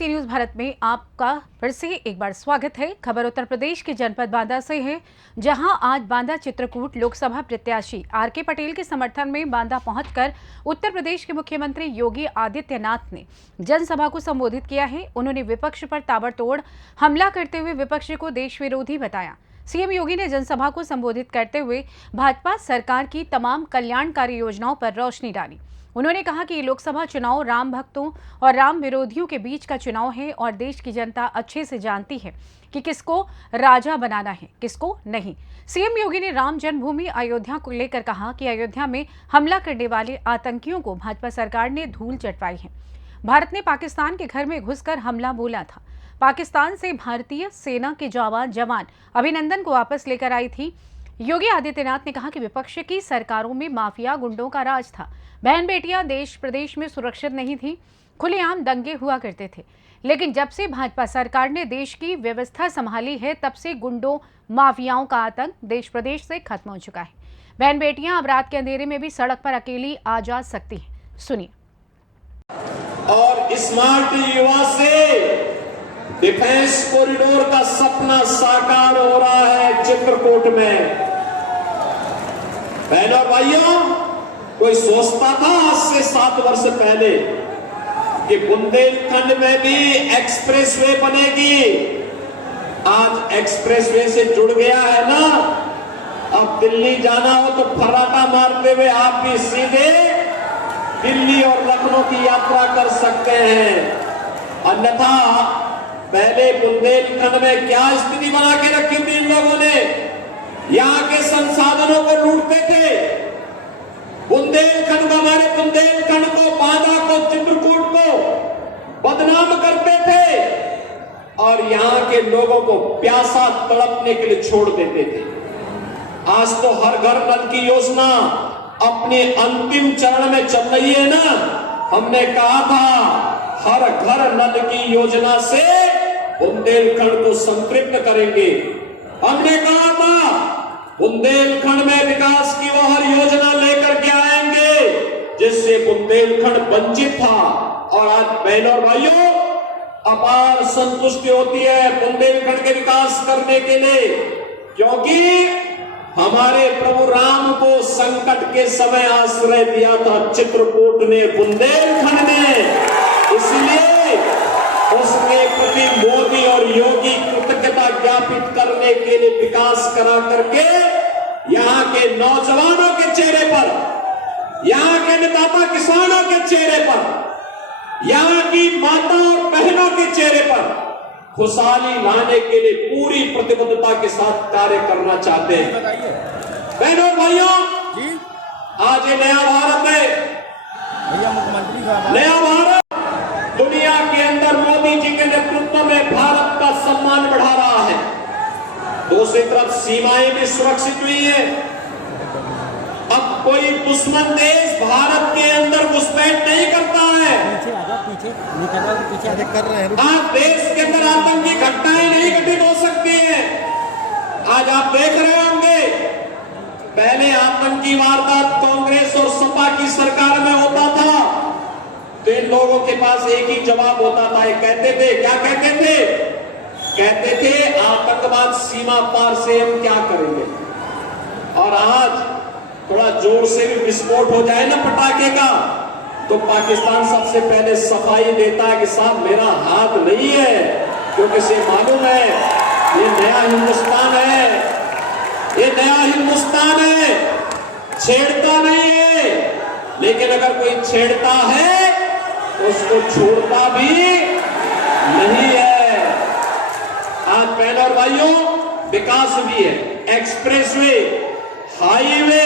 सी news Bharat में आपका फिर से एक बार स्वागत है। खबर उत्तर प्रदेश के जनपद बांदा से है, जहां आज बांदा चित्रकूट लोकसभा प्रत्याशी आर.के. पटेल के समर्थन में बांदा पहुंचकर उत्तर प्रदेश के मुख्यमंत्री योगी आदित्यनाथ ने जनसभा को संबोधित किया है। उन्होंने विपक्ष पर ताबड़तोड़ हमला करते हुए विपक्ष को देश विरोधी बताया। सीएम योगी ने जनसभा को संबोधित करते हुए भाजपा सरकार की तमाम कल्याणकारी योजनाओं पर रोशनी डाली। उन्होंने कहा कि ये लोकसभा चुनाव राम भक्तों और राम विरोधियों के बीच का चुनाव है और देश की जनता अच्छे से जानती है कि किसको राजा बनाना है, किसको नहीं। सीएम योगी ने राम जन्मभूमि अयोध्या को लेकर कहा कि अयोध्या में हमला करने वाले आतंकियों को भाजपा सरकार ने धूल चटवाई है। भारत ने पाकिस्तान के घर में घुसकर हमला बोला था। पाकिस्तान से भारतीय सेना के जवान अभिनंदन को वापस लेकर आई थी। योगी आदित्यनाथ ने कहा कि विपक्ष की सरकारों में माफिया गुंडों का राज था। बहन बेटियां देश प्रदेश में सुरक्षित नहीं थी, खुलेआम दंगे हुआ करते थे। लेकिन जब से भाजपा सरकार ने देश की व्यवस्था संभाली है, तब से गुंडों माफियाओं का आतंक देश प्रदेश से खत्म हो चुका है। बहन बेटियां अब रात के अंधेरे में भी सड़क पर अकेली आ जा सकती हैं। सुनिए। और स्मार्ट युवा से डिफेंस कॉरिडोर का सपना साकार हो रहा है चित्रकूट में। बहनों और भाइयों, कोई सोचता था आज से 7 वर्ष पहले कि बुंदेलखंड में भी एक्सप्रेसवे बनेगी। आज एक्सप्रेसवे से जुड़ गया है ना। अब दिल्ली जाना हो तो फर्राटा मारते हुए आप भी सीधे दिल्ली और लखनऊ की यात्रा कर सकते हैं। अन्यथा पहले बुंदेलखंड में क्या स्थिति बना के रखी थी इन लोगों ने। यहां के संसाधनों को लूटते थे। बुंदेलखंड को, हमारे बुंदेलखंड को, बांदा को, चित्रकूट को बदनाम करते थे और यहां के लोगों को प्यासा तड़पने के लिए छोड़ देते थे। आज तो हर घर नल की योजना अपने अंतिम चरण में चल रही है ना। हमने कहा था हर घर नल की योजना से बुंदेलखंड को संतृप्त करेंगे। हमने कहा था बुंदेलखंड में विकास की वो हर योजना लेकर के आएंगे जिससे बुंदेलखंड वंचित था। और आज बहनों और भाइयों, अपार संतुष्टि होती है बुंदेलखंड के विकास करने के लिए, क्योंकि हमारे प्रभु राम को संकट के समय आश्रय दिया था चित्रकूट ने, बुंदेलखंड ने। इसलिए उसके प्रति मोदी और योगी कृतज्ञता ज्ञापित करने के लिए विकास करा करके यहाँ के नौजवानों के चेहरे पर, यहाँ के अन्नदाता किसानों के चेहरे पर, यहाँ की माता और बहनों के चेहरे पर खुशहाली लाने के लिए पूरी प्रतिबद्धता के साथ कार्य करना चाहते हैं। बहनों भाइयों, आज ये नया भारत है, नया भारत दुनिया के अंदर मोदी जी के नेतृत्व में भारत का सम्मान बढ़ा रहा है। दूसरी तरफ सीमाएं भी सुरक्षित हुई है। अब कोई दुश्मन देश भारत के अंदर घुसपैठ नहीं करता है। पीछे कर रहे हैं। आज देश के अंदर आतंकी घटनाएं नहीं घटित हो सकती हैं। आज आप देख रहे होंगे, पहले आतंकी वारदात कांग्रेस और सपा की सरकार में होता था तो इन लोगों के पास एक ही जवाब होता था। ये कहते थे, क्या कहते थे? कहते थे आतंकवाद सीमा पार से हम क्या करेंगे। और आज थोड़ा जोर से भी विस्फोट हो जाए ना पटाखे का, तो पाकिस्तान सबसे पहले सफाई देता है कि साहब मेरा हाथ नहीं है, क्योंकि इसे मालूम है ये नया हिंदुस्तान है, ये नया हिंदुस्तान है, छेड़ता नहीं है। लेकिन अगर कोई छेड़ता है उसको छोड़ता भी नहीं है। आज बहनों और भाइयों, विकास भी है। Expressway, highway,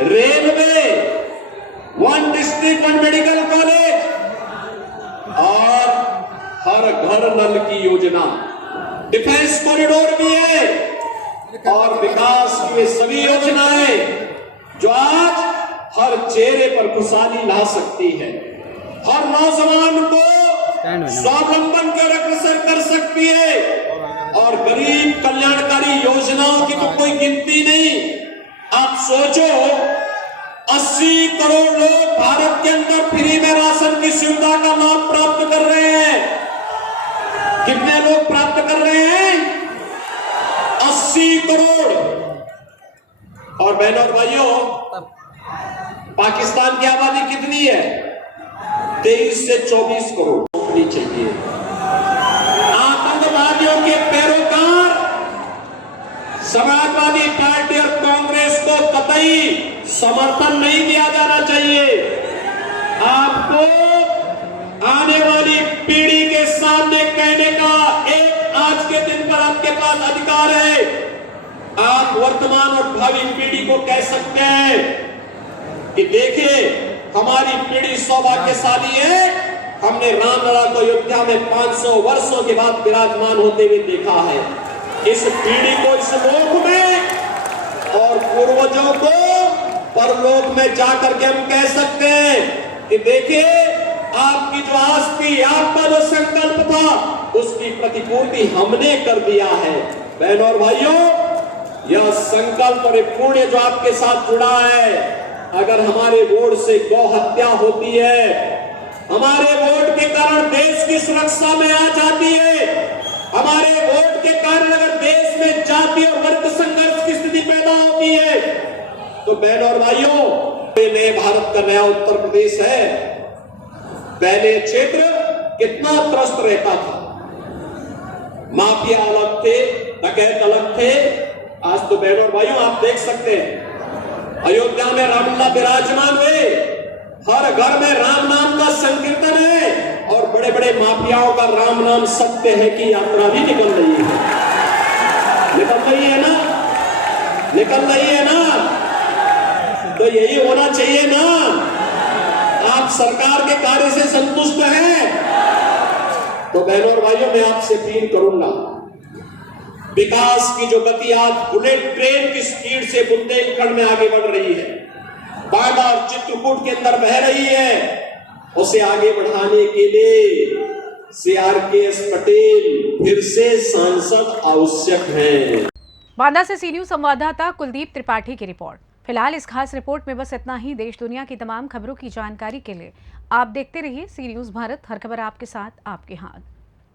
railway, 1 district 1 medical college और हर घर नल की योजना, डिफेंस कॉरिडोर भी है और विकास की वे सभी योजनाएं जो आज हर चेहरे पर खुशहाली ला सकती है, हर नौजवान को स्वावलंबन कर अग्रसर कर सकती है। और गरीब कल्याणकारी योजनाओं की तो कोई गिनती नहीं। आप सोचो, 80 करोड़ लोग भारत के अंदर फ्री में राशन की सुविधा का लाभ प्राप्त कर रहे हैं। कितने लोग प्राप्त कर रहे हैं? 80 करोड़। और बहनों और भाइयों, पाकिस्तान की आबादी कितनी है? 23 से 24 करोड़ होनी चाहिए। आतंकवादियों के पैरोकार समाजवादी पार्टी और कांग्रेस को कतई समर्थन नहीं दिया जाना चाहिए। आपको आने वाली पीढ़ी के सामने कहने का एक आज के दिन पर आपके पास अधिकार है। आप वर्तमान और भावी पीढ़ी को कह सकते हैं कि देखिए, हमारी पीढ़ी सौभाग्यशाली है, हमने रामलला को अयोध्या में 500 वर्षों के बाद विराजमान होते हुए देखा है। इस पीढ़ी को इस लोक में और पूर्वजों को परलोक में जाकर के हम कह सकते हैं कि देखिए, आपकी जो आस थी, आपका जो संकल्प था, उसकी प्रतिपूर्ति हमने कर दिया है। बहनों और भाइयों, यह संकल्प और पुण्य जो आपके साथ जुड़ा है, अगर हमारे वोट से गौ हत्या होती है, हमारे वोट के कारण देश की सुरक्षा में आ जाती है, हमारे वोट के कारण अगर देश में जाति और वर्ग संघर्ष की स्थिति पैदा होती है, तो बहनों और भाइयों, नए भारत का नया उत्तर प्रदेश है। पहले क्षेत्र कितना त्रस्त रहता था, माफिया अलग थे, डकैत अलग थे। आज तो बहनों और भाइयों, आप देख सकते हैं अयोध्या में रामलला विराजमान हुए, हर घर में राम नाम का संकीर्तन है और बड़े बड़े माफियाओं का राम नाम सत्य है की यात्रा भी निकल रही है। निकल रही है ना? निकल रही है ना? तो यही होना चाहिए ना? आप सरकार के कार्य से संतुष्ट हैं? तो बहनों और भाइयों, मैं आपसे अपील करूंगा, विकास की जो गति आज बुलेट ट्रेन की स्पीड से बुंदेलखंड में आगे बढ़ रही है, बांदा और चित्रकूट के अंदर बह रही है, उसे आगे बढ़ाने के लिए CRKS पटेल फिर से सांसद आवश्यक हैं। बांदा से सी न्यूज संवाददाता कुलदीप त्रिपाठी की रिपोर्ट। फिलहाल इस खास रिपोर्ट में बस इतना ही। देश दुनिया की तमाम खबरों की जानकारी के लिए आप देखते रहिए सी न्यूज भारत। हर खबर आपके साथ, आपके हाथ।